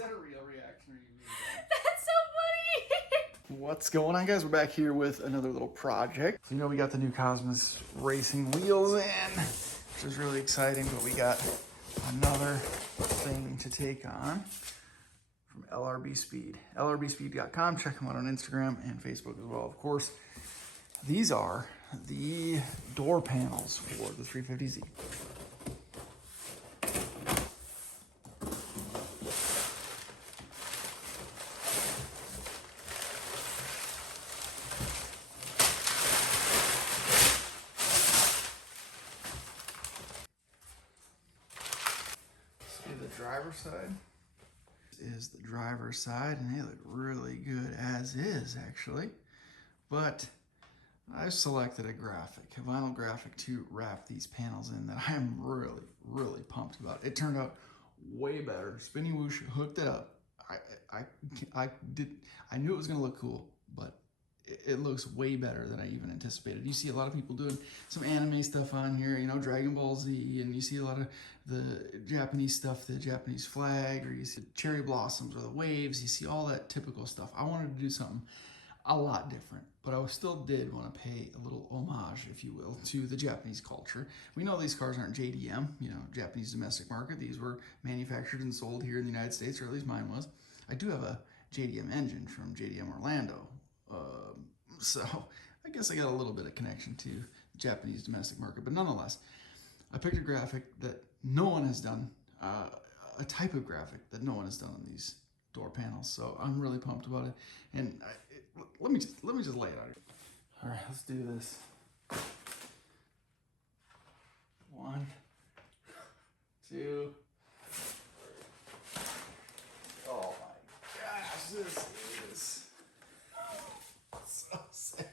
that a real reaction? Or you That's so funny. What's going on, guys? We're back here with another little project. So, you know, we got the new Cosmos racing wheels in, which is really exciting, but we got another thing to take on from LRB Speed. LRBspeed.com. Check them out on Instagram and Facebook as well, of course. These are the door panels for the 350Z. See the driver's side? This is the driver's side, and they look really good as is, actually. But I've selected a vinyl graphic to wrap these panels in that I'm really, really pumped about. It turned out way better. Spinny Whoosh hooked it up. I knew it was gonna look cool, but it looks way better than I even anticipated. You see a lot of people doing some anime stuff on here, you know, Dragon Ball Z, and you see a lot of the Japanese stuff, the Japanese flag, or you see cherry blossoms or the waves. You see all that typical stuff. I wanted to do something a lot different, but I still did want to pay a little homage, if you will, to the Japanese culture. We know these cars aren't JDM, you know, Japanese domestic market. These were manufactured and sold here in the United States, or at least mine was. I do have a JDM engine from JDM Orlando, so I guess I got a little bit of connection to the Japanese domestic market, but nonetheless, I picked a graphic that no one has done, a type of graphic that no one has done on these door panels, so I'm really pumped about it. And let me just lay it out here. All right, let's do this. 1, 2. Oh my gosh, this is so sick.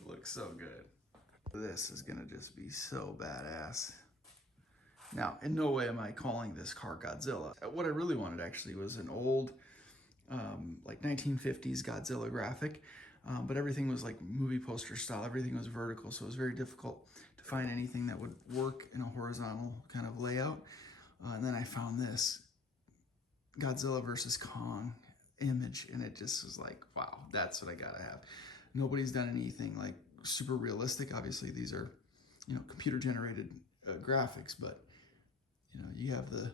It looks so good. This is gonna just be so badass. Now, in no way am I calling this car Godzilla. What I really wanted actually was an old, like 1950s Godzilla graphic, but everything was like movie poster style. Everything was vertical, so it was very difficult to find anything that would work in a horizontal kind of layout. And then I found this Godzilla versus Kong image, and it just was like, wow, that's what I gotta have. Nobody's done anything like super realistic. Obviously, these are, you know, computer generated graphics, but you know, you have the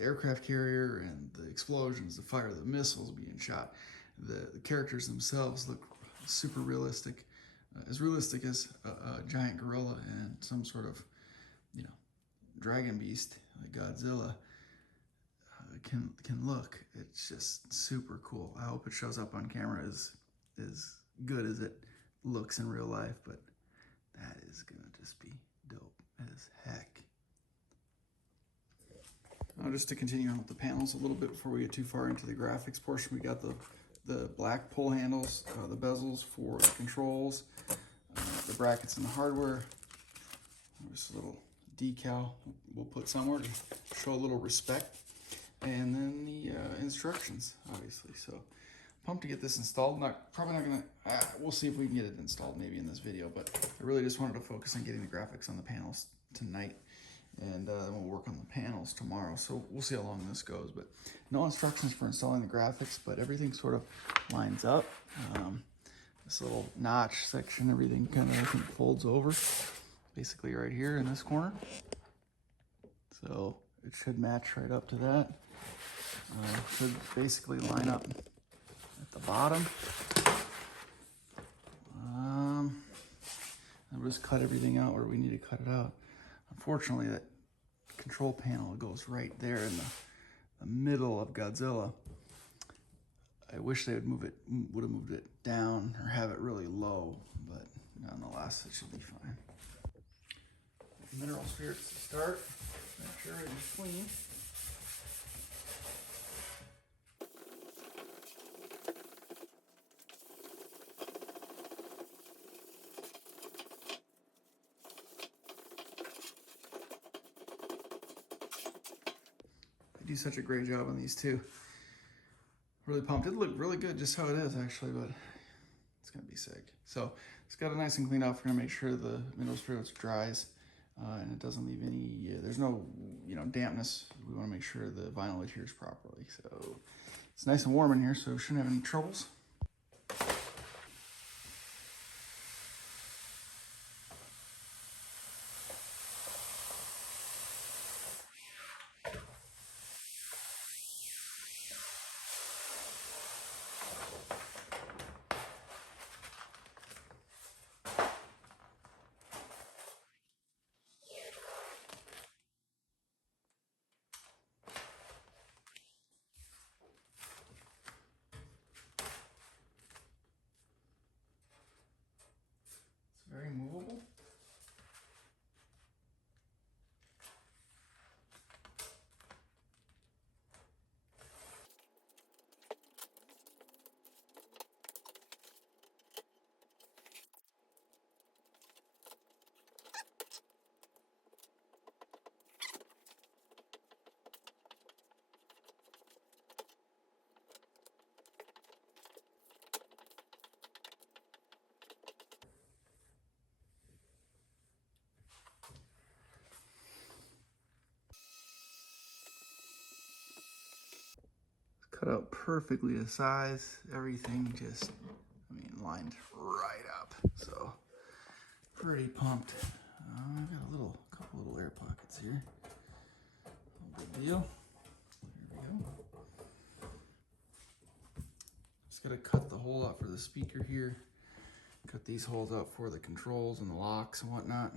aircraft carrier and the explosions, the fire, the missiles being shot. The characters themselves look super realistic, as realistic as a giant gorilla and some sort of, you know, dragon beast like Godzilla can look. It's just super cool. I hope it shows up on camera as good as it looks in real life, but that is gonna just be dope as heck. Just to continue on with the panels a little bit before we get too far into the graphics portion, we got the black pull handles, the bezels for the controls, the brackets and the hardware. There's a little decal we'll put somewhere to show a little respect, and then the instructions, obviously. So pumped to get this installed. Probably not gonna, we'll see if we can get it installed maybe in this video, but I really just wanted to focus on getting the graphics on the panels tonight, and then we'll work on the panels tomorrow. So we'll see how long this goes, but no instructions for installing the graphics, but everything sort of lines up. This little notch section, everything kind of, I think, folds over basically right here in this corner. So it should match right up to that. Should basically line up at the bottom. I'll just cut everything out where we need to cut it out. Unfortunately, that control panel goes right there in the middle of Godzilla. I wish they would have moved it down or have it really low, but nonetheless, it should be fine. Mineral spirits to start. Make sure it is clean. Do such a great job on these too. Really pumped. It looked really good just how it is actually, but it's gonna be sick. So it's got it nice and clean off. We're gonna make sure the mineral spirits dries and it doesn't leave any, there's no dampness. We want to make sure the vinyl adheres properly. So it's nice and warm in here, so we shouldn't have any troubles. It's very movable. Cut out perfectly to size. Everything just, lined right up. So pretty pumped. I've got a couple little air pockets here. No big deal. There we go. Just gotta cut the hole out for the speaker here. Cut these holes out for the controls and the locks and whatnot.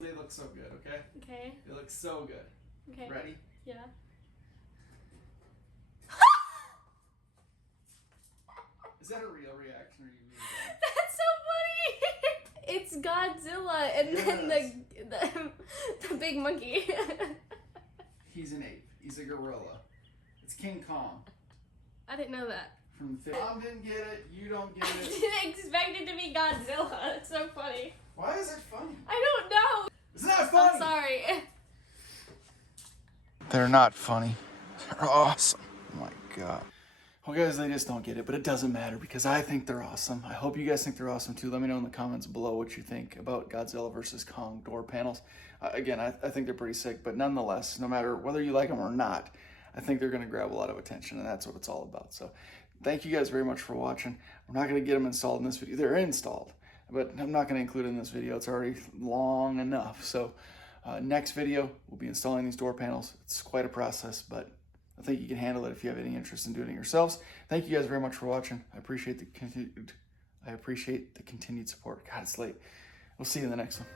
They look so good, okay? Okay. They look so good. Okay. Ready? Yeah. Is that a real reaction or are you being That's so funny! It's Godzilla and then the big monkey. He's an ape. He's a gorilla. It's King Kong. I didn't know that. From the Mom didn't get it. You don't get I it. didn't expect it to be Godzilla. It's so funny. Why is it funny? I don't know. It's not funny. I'm sorry. They're not funny. They're awesome. Oh my god. Well guys, they just don't get it, but it doesn't matter because I think they're awesome. I hope you guys think they're awesome too. Let me know in the comments below what you think about Godzilla vs. Kong door panels. Again, I think they're pretty sick, but nonetheless, no matter whether you like them or not, I think they're going to grab a lot of attention, and that's what it's all about. So thank you guys very much for watching. We're not going to get them installed in this video. They're installed. but I'm not going to include it in this video. It's already long enough. So next video, we'll be installing these door panels. It's quite a process, but I think you can handle it if you have any interest in doing it yourselves. Thank you guys very much for watching. I appreciate the continued support. God, it's late. We'll see you in the next one.